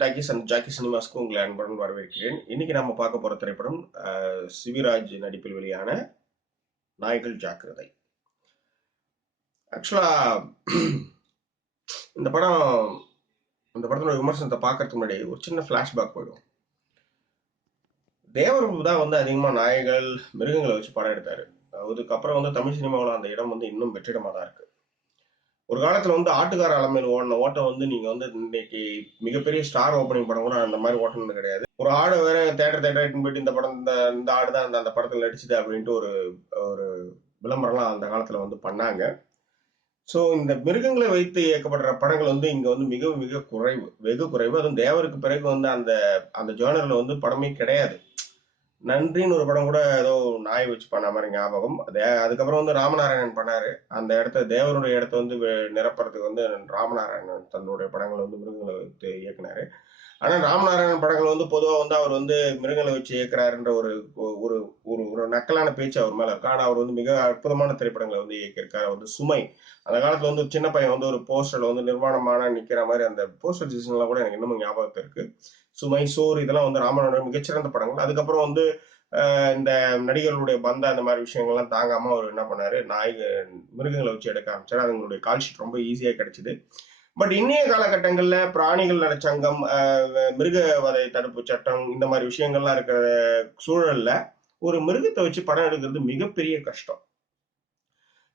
Talkies and Jackie சினிமாஸ்க்கு உங்களை அன்புடன் வரவேற்கிறேன். இன்னைக்கு நம்ம பார்க்க போற திரைப்படம் சிவிராஜ் நடிப்பில் வெளியான நாய்கள் ஜாக்கிரதை. ஆக்சுவலா இந்த படம் இந்த படத்தோட விமர்சனத்தை பார்க்கறதுக்கு முன்னாடி ஒரு சின்ன ஃபிளாஷ்பேக் போயிடும். தேவர் தான் வந்து அதிகமாக நாய்கள் மிருகங்களை வச்சு படம் எடுத்தாரு. அதுக்கப்புறம் வந்து தமிழ் சினிமாவில் அந்த இடம் வந்து இன்னும் வெற்றிடமாக தான் இருக்கு. ஒரு காலத்துல வந்து ஆட்டுக்கார அலமையில் ஓடின ஓட்டம் வந்து நீங்க வந்து இன்னைக்கு மிகப்பெரிய ஸ்டார் ஓப்பனிங் படம் கூட அந்த மாதிரி ஓட்டணும் கிடையாது. ஒரு ஆடு வேற தேட்டர் தேட்டர் போயிட்டு இந்த படம் இந்த இந்த ஆடு தான் அந்த அந்த படத்துல நடிச்சுது அப்படின்ட்டு ஒரு ஒரு விளம்பரம்லாம் அந்த காலத்துல வந்து பண்ணாங்க. ஸோ இந்த மிருகங்களை வைத்து இயக்கப்படுற படங்கள் வந்து இங்க வந்து மிக மிக குறைவு. வெகு குறைவு. அதுவும் தேவருக்கு பிறகு வந்து அந்த அந்த ஜேர்னல்ல வந்து படமே கிடையாது. நன்றின்னு ஒரு படம் கூட ஏதோ நாய் வச்சு பண்ண மாதிரி ஞாபகம். அதுக்கப்புறம் வந்து ராமநாராயணன் பண்ணாரு. அந்த இடத்த தேவருடைய இடத்த வந்து நிரப்புறதுக்கு வந்து ராமநாராயணன் தன்னுடைய படங்களை வந்து மிருகங்களை வைத்து இயக்குனாரு. ஆனா ராமநாராயணன் படங்கள் வந்து பொதுவா வந்து அவர் வந்து மிருகங்களை வச்சு இயக்குறாருன்ற ஒரு ஒரு ஒரு ஒரு நக்கலான பேச்சு அவர் மேல இருக்கு. ஆனா அவர் வந்து மிக அற்புதமான திரைப்படங்களை வந்து இயக்கியிருக்காரு. வந்து சுமை. அந்த காலத்துல வந்து சின்ன பையன் வந்து ஒரு போஸ்டர்ல வந்து நிர்வாணமான நிக்கிற மாதிரி அந்த போஸ்டர் டிசைன்லாம் கூட எனக்கு இன்னமும் ஞாபகத்தில் இருக்கு சுமை சோறு இதெல்லாம் வந்து ராமனோட மிகச்சிறந்த படங்கள். அதுக்கப்புறம் வந்து இந்த நடிகர்களுடைய பந்த அந்த மாதிரி விஷயங்கள்லாம் தாங்காம அவர் என்ன பண்ணாரு? நாய் மிருகங்களை வச்சு எடுக்க ஆரம்பிச்சாரு. அதுங்களுடைய கால்ஷீட் ரொம்ப ஈஸியா கிடைச்சிது. பட் இன்னைய காலகட்டங்கள்ல பிராணிகள் நல சங்கம் மிருக தடுப்பு சட்டம் இந்த மாதிரி விஷயங்கள்லாம் இருக்கிற சூழல்ல ஒரு மிருகத்தை வச்சு படம் எடுக்கிறது மிகப்பெரிய கஷ்டம்.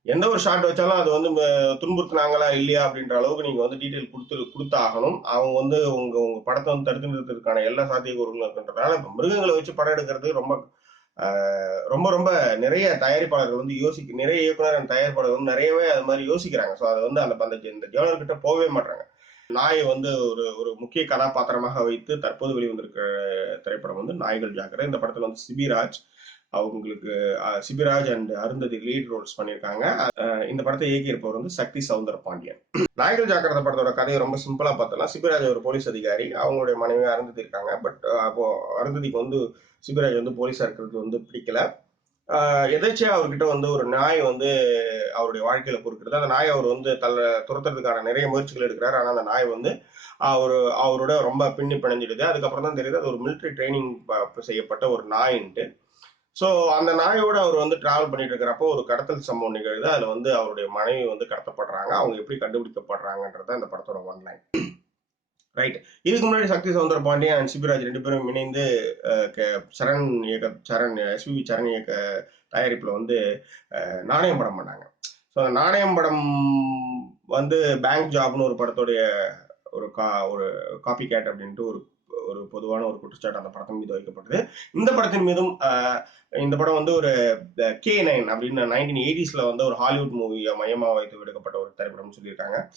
எந்த ஒரு ஷாட் வச்சாலும் அது வந்து ம- துன்புறுத்துனாங்களா இல்லையா அப்படின்ற அளவுக்கு நீங்க வந்து டீட்டெயில் கொடுத்து கொடுத்தாகணும். அவங்க வந்து உங்க உங்க படத்தை வந்து தடுத்து நிறுத்துறதுக்கான எல்லா சாத்தியக்கூறுகளும் இருக்கின்றதால இப்ப மிருகங்களை வச்சு படம் எடுக்கிறது ரொம்ப ரொம்ப ரொம்ப நிறைய தயாரிப்பாளர்கள் வந்து யோசிக்க நிறைய இயக்குனர் and தயாரிப்பாளர்கள் வந்து நிறையவே அது மாதிரி யோசிக்கிறாங்க. ஸோ அதை வந்து அந்த அந்த இந்த ஜேர்னல் கிட்ட போகவே மாட்டாங்க நாயை வந்து ஒரு ஒரு முக்கிய கதாபாத்திரமாக வைத்து தற்போது வெளிவந்திருக்கிற திரைப்படம் வந்து நாய்கள் ஜாக்கிரதை. இந்த படத்துல வந்து சிபிராஜ் அவங்களுக்கு Sibiraj and Arundhati lead roles பண்ணியிருக்காங்க இந்த படத்தை இயக்கியிருப்பவர் வந்து சக்தி சவுந்தர பாண்டியன். நாய்கள் ஜாக்கிரத படத்தோட கதையை ரொம்ப சிம்பிளா பார்த்தோம்னா சிபிராஜ் ஒரு போலீஸ் அதிகாரி அவங்களுடைய மனைவி அருந்ததி இருக்காங்க. பட் அப்போ அருந்ததிக்கு வந்து சிபிராஜ் வந்து போலீஸா இருக்கிறது வந்து பிடிக்கல. ஆஹ் அவர்கிட்ட வந்து ஒரு நாய் வந்து அவருடைய வாழ்க்கையில பொறுக்கிறது அந்த நாய் அவர் வந்து தள்ள துரத்துறதுக்கான நிறைய முயற்சிகள் எடுக்கிறாரு. ஆனா அந்த நாய் வந்து அவர் அவரோட ரொம்ப பின்னி பிணைஞ்சிடுது. அதுக்கப்புறம் தான் தெரியுது அது ஒரு மிலிட்டரி ட்ரைனிங் செய்யப்பட்ட ஒரு நாயின்ட்டு. ஸோ அந்த நாயோட அவர் வந்து டிராவல் பண்ணிட்டு இருக்கிறப்போ ஒரு கடத்தல் சம்பவம் நிகழ்வு அதுல வந்து அவருடைய மனைவி வந்து கடத்தப்படுறாங்க. அவங்க எப்படி கண்டுபிடிக்கப்படுறாங்கன்றது அந்த படத்தோட ஒன் லைன் ரைட் இதுக்கு முன்னாடி சக்தி சவுந்தர பாண்டியன் அண்ட் சிபிராஜ் ரெண்டு பேரும் இணைந்து சரண் இயக்க சரண் எஸ்வி சரண் இயக்க தயாரிப்புல வந்து நாணயம் படம் பண்ணாங்க. ஸோ அந்த நாணயம் படம் வந்து பேங்க் ஜாப்னு ஒரு படத்துடைய ஒரு கா ஒரு காப்பி கேட் அப்படின்ட்டு ஒரு ஒரு பொதுவான ஒரு குற்றச்சாட்டு அந்த படத்தின் மீது வைக்கப்பட்டது. இந்த படத்தின் மீதும் இந்த படம் வந்து ஒரு கே நைன் அப்படின்னு நைன்டீன் எயிட்டிஸ்ல வந்து ஒரு ஹாலிவுட் மூவியை மையமாக வைத்து விடுக்கப்பட்ட ஒரு திரைப்படம்னு சொல்லியிருக்காங்க.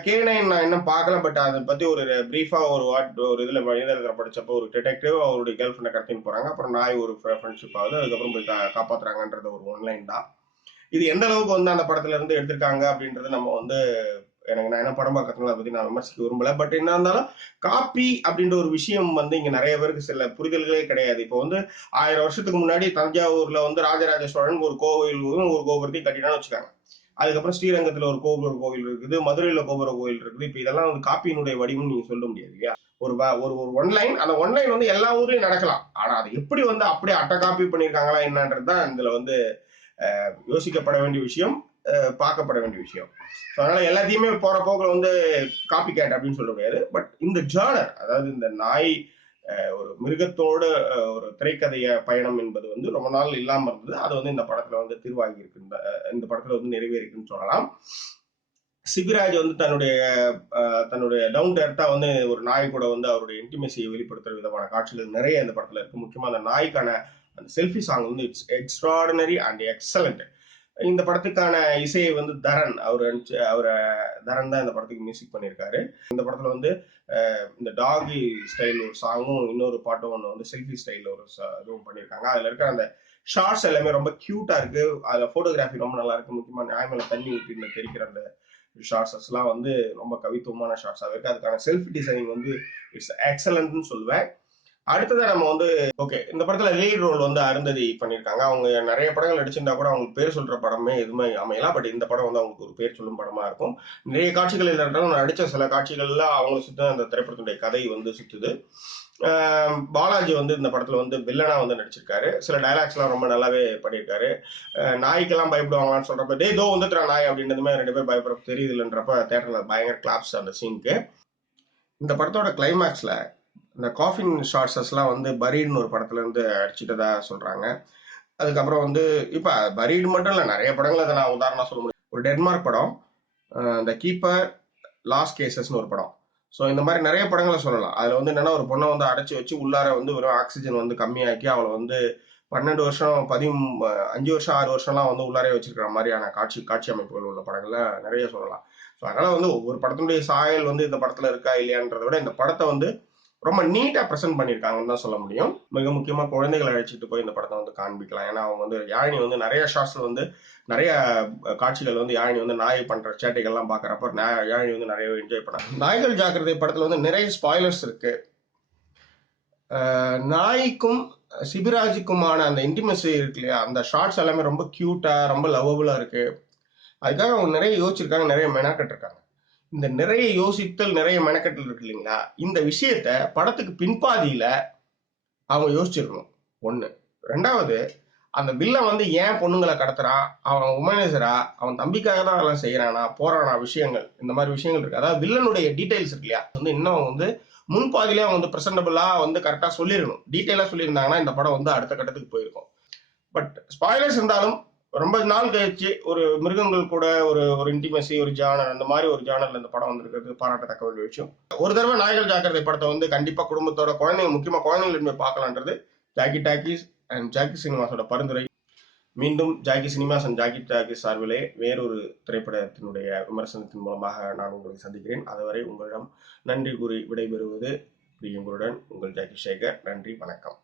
கே நைன் நான் இன்னும் பார்க்கல பட் அதை பத்தி ஒரு பிரீஃபா ஒரு வாட் ஒரு இதுல மனிதர்கள் படிச்சப்போ ஒரு டிடெக்டிவ் அவருடைய கேர்ள் ஃப்ரெண்டை கடத்தின்னு போறாங்க. அப்புறம் நாய் ஒரு ஃப்ரெண்ட்ஷிப் ஆகுது. அதுக்கப்புறம் போய் கா- காப்பாத்துறாங்கன்றது ஒரு ஒன்லைன் தான். இது எந்த அளவுக்கு வந்து அந்த படத்துல இருந்து எடுத்திருக்காங்க அப்படின்றது நம்ம வந்து எனக்கு நான் என்ன படம் பார்க்கறதுனால அதை பற்றி நான் விமர்சிக்க விரும்பல. பட் என்ன இருந்தாலும் காப்பி அப்படின்ற ஒரு விஷயம் வந்து இங்கே நிறைய பேருக்கு சில புரிதல்களே கிடையாது. இப்போ வந்து ஆயிரம் வருஷத்துக்கு முன்னாடி தஞ்சாவூரில் வந்து ராஜராஜ சோழன் ஒரு கோவில் ஒரு கோபுரத்தையும் கட்டினான்னு வச்சுக்காங்க. அதுக்கப்புறம் ஸ்ரீரங்கத்தில் ஒரு கோபுர கோவில் இருக்குது மதுரையில் கோபுர கோவில் இருக்குது. இப்போ இதெல்லாம் வந்து காப்பியினுடைய வடிவம் நீங்க சொல்ல முடியாது இல்லையா? ஒரு ஒரு ஒரு ஒன்லைன் அந்த ஒன்லைன் வந்து எல்லா ஊர்லயும் நடக்கலாம். ஆனா அது எப்படி வந்து அப்படியே அட்டை காப்பி பண்ணியிருக்காங்களா என்னன்றது தான் இதுல வந்து யோசிக்கப்பட வேண்டிய விஷயம். பார்க்கப்பட வேண்டிய விஷயம். ஸோ அதனால் எல்லாத்தையுமே போகிற போக்கில் வந்து காப்பி கேட் அப்படின்னு சொல்ல முடியாது. பட் இந்த ஜேர்னர் அதாவது இந்த நாய் ஒரு மிருகத்தோட ஒரு திரைக்கதைய பயணம் என்பது வந்து ரொம்ப நாள் இல்லாமல் இருந்தது. அது வந்து இந்த படத்தில் வந்து திருவாகி இருக்கு இந்த படத்தில் வந்து நிறைவேறிக்குன்னு சொல்லலாம். சிபிராஜ் வந்து தன்னுடைய தன்னுடைய டவுன் எர்த்தா வந்து ஒரு நாய் கூட வந்து அவருடைய இன்டிமேசியை வெளிப்படுத்துற விதமான காட்சிகள் நிறைய இந்த படத்துல இருக்கு. முக்கியமா அந்த நாய்க்கான அந்த செல்ஃபி சாங் வந்து இட்ஸ் எக்ஸ்ட்ராடினரி அண்ட் எக்ஸலண்ட் இந்த படத்துக்கான இசையை வந்து தரன் அவர் அவர் தரன் தான் இந்த படத்துக்கு மியூசிக் பண்ணியிருக்காரு. இந்த படத்துல வந்து இந்த டாகி ஸ்டைல் ஒரு சாங்கும் இன்னொரு பாட்டும் ஒன்று வந்து செல்ஃபி ஸ்டைல் ஒரு இதுவும் பண்ணியிருக்காங்க. அதில் இருக்கிற அந்த ஷார்ட்ஸ் எல்லாமே ரொம்ப க்யூட்டாக இருக்கு. அதில் ஃபோட்டோகிராஃபி ரொம்ப நல்லா இருக்கு. முக்கியமாக நியாயமில் தண்ணி ஊற்றி இந்த தெரிக்கிற அந்த ஷார்ட்ஸஸ்லாம் வந்து ரொம்ப கவித்துவமான ஷார்ட்ஸாக இருக்கு. அதுக்கான செல்ஃப் டிசைனிங் வந்து இட்ஸ் எக்ஸலண்ட்னு சொல்லுவேன். அடுத்ததா நம்ம வந்து ஓகே இந்த படத்துல லீட் ரோல் வந்து அருந்ததி பண்ணியிருக்காங்க அவங்க நிறைய படங்கள் நடிச்சிருந்தா கூட அவங்களுக்கு பேர் சொல்ற படமே எதுவுமே அமையலாம் பட் இந்த படம் வந்து அவங்களுக்கு ஒரு பேர் சொல்லும் படமா இருக்கும். நிறைய காட்சிகள் இல்லாட்டாலும் நடிச்ச சில காட்சிகள்ல அவங்க சுத்த அந்த திரைப்படத்துடைய கதை வந்து சுத்துது. பாலாஜி வந்து இந்த படத்துல வந்து வில்லனா வந்து நடிச்சிருக்காரு. சில டைலாக்ஸ் எல்லாம் ரொம்ப நல்லாவே பண்ணியிருக்காரு அஹ் நாய்க்கெல்லாம் பயப்படுவாங்களான்னு சொல்றப்ப டே தோ வந்துட்டுறா நாய் அப்படின்றதுமே ரெண்டு பேர் பயப்பட தெரியுதுன்றப்ப தேட்டர்ல பயங்கர கிளாப்ஸ் அந்த சீனுக்கு இந்த படத்தோட கிளைமேக்ஸ்ல இந்த காஃபின் ஷார்ட்ஸஸ்லாம் வந்து பரீட்னு ஒரு படத்துல இருந்து சொல்கிறாங்க சொல்றாங்க. அதுக்கப்புறம் வந்து இப்போ பரீடு மட்டும் இல்லை நிறைய படங்கள் அதை நான் உதாரணம் சொல்ல முடியும். ஒரு டென்மார்க் படம் இந்த கீப்பர் லாஸ்ட் கேசஸ்னு ஒரு படம். ஸோ இந்த மாதிரி நிறைய படங்களை சொல்லலாம். அதில் வந்து என்னென்னா ஒரு பொண்ணை வந்து அடைச்சி வச்சு உள்ளார வந்து வெறும் ஆக்சிஜன் வந்து கம்மியாக்கி அவளை வந்து பன்னெண்டு வருஷம் பதி அஞ்சு வருஷம் ஆறு வருஷம்லாம் வந்து உள்ளாரே வச்சிருக்கிற மாதிரியான காட்சி காட்சி அமைப்புகள் உள்ள படங்களை நிறைய சொல்லலாம். ஸோ அதனால் வந்து ஒவ்வொரு படத்தினுடைய சாயல் வந்து இந்த படத்தில் இருக்கா இல்லையான்றதை விட இந்த படத்தை வந்து ரொம்ப நீட்டா ப்ரெசென்ட் பண்ணியிருக்காங்கன்னு தான் சொல்ல முடியும். மிக முக்கியமா குழந்தைகளை அழைச்சிட்டு போய் இந்த படத்தை வந்து காண்பிக்கலாம். ஏன்னா அவங்க வந்து யாழினி வந்து நிறைய ஷார்ட்ஸ்ல வந்து நிறைய காட்சிகள் வந்து யாழினி வந்து நாய் பண்ற சேட்டைகள்லாம் பாக்குறப்ப யாழினி வந்து நிறைய என்ஜாய் பண்ணாங்க. நாய்கள் ஜாக்கிரதை படத்துல வந்து நிறைய ஸ்பாய்லர்ஸ் இருக்கு. நாய்க்கும் சிபிராஜுக்குமான அந்த இன்டிமசி இருக்கு இல்லையா? அந்த ஷார்ட்ஸ் எல்லாமே ரொம்ப கியூட்டா ரொம்ப லவ்வபுளா இருக்கு. அதுக்காக அவங்க நிறைய யோசிச்சிருக்காங்க நிறைய மெனக்கட்டிருக்காங்க. இந்த நிறைய யோசித்தல் நிறைய மெனக்கட்டல் இருக்கு இல்லைங்களா? இந்த விஷயத்த படத்துக்கு பின்பாதியில அவங்க யோசிச்சிருக்கணும். ஒண்ணு. ரெண்டாவது அந்த பில்ல வந்து ஏன் பொண்ணுங்களை கடத்துறான் அவன் உமனேசரா அவன் தம்பிக்காக தான் அதெல்லாம் செய்யறானா போறானா? விஷயங்கள். இந்த மாதிரி விஷயங்கள் இருக்கு. அதாவது வில்லனுடைய டீடைல்ஸ் இருக்கு இல்லையா? வந்து இன்னும் வந்து முன்பாதியிலே அவங்க வந்து பிரசன்டபிளா வந்து கரெக்டா சொல்லிடணும். டீட்டெயிலா சொல்லியிருந்தாங்கன்னா இந்த படம் வந்து அடுத்த கட்டத்துக்கு போயிருக்கும். பட் ஸ்பாய்லர்ஸ் இருந்தாலும் ரொம்ப நாள் கழிச்சு ஒரு மிருகங்கள் கூட ஒரு ஒரு இன்டிமசி ஒரு ஜானர் அந்த மாதிரி ஒரு ஜானர்ல இந்த படம் வந்திருக்கிறது பாராட்டத்தக்க ஒரு விஷயம். ஒரு தடவை நாய்கள் ஜாக்கிரதை படத்தை வந்து கண்டிப்பா குடும்பத்தோட குழந்தைங்க முக்கியமா குழந்தைகள் பார்க்கலான்றது. ஜாக்கி டாக்கிஸ் அண்ட் ஜாக்கி சினிமாஸோட பரிந்துரை. மீண்டும் Jackie cinemas and Jackie talkies சார்பிலே வேறொரு திரைப்படத்தினுடைய விமர்சனத்தின் மூலமாக நான் உங்களை சந்திக்கிறேன். அதுவரை உங்களிடம் நன்றி கூறி விடைபெறுவது பிரியங்குருடன் உங்கள் ஜாக்கி சேகர். நன்றி வணக்கம்.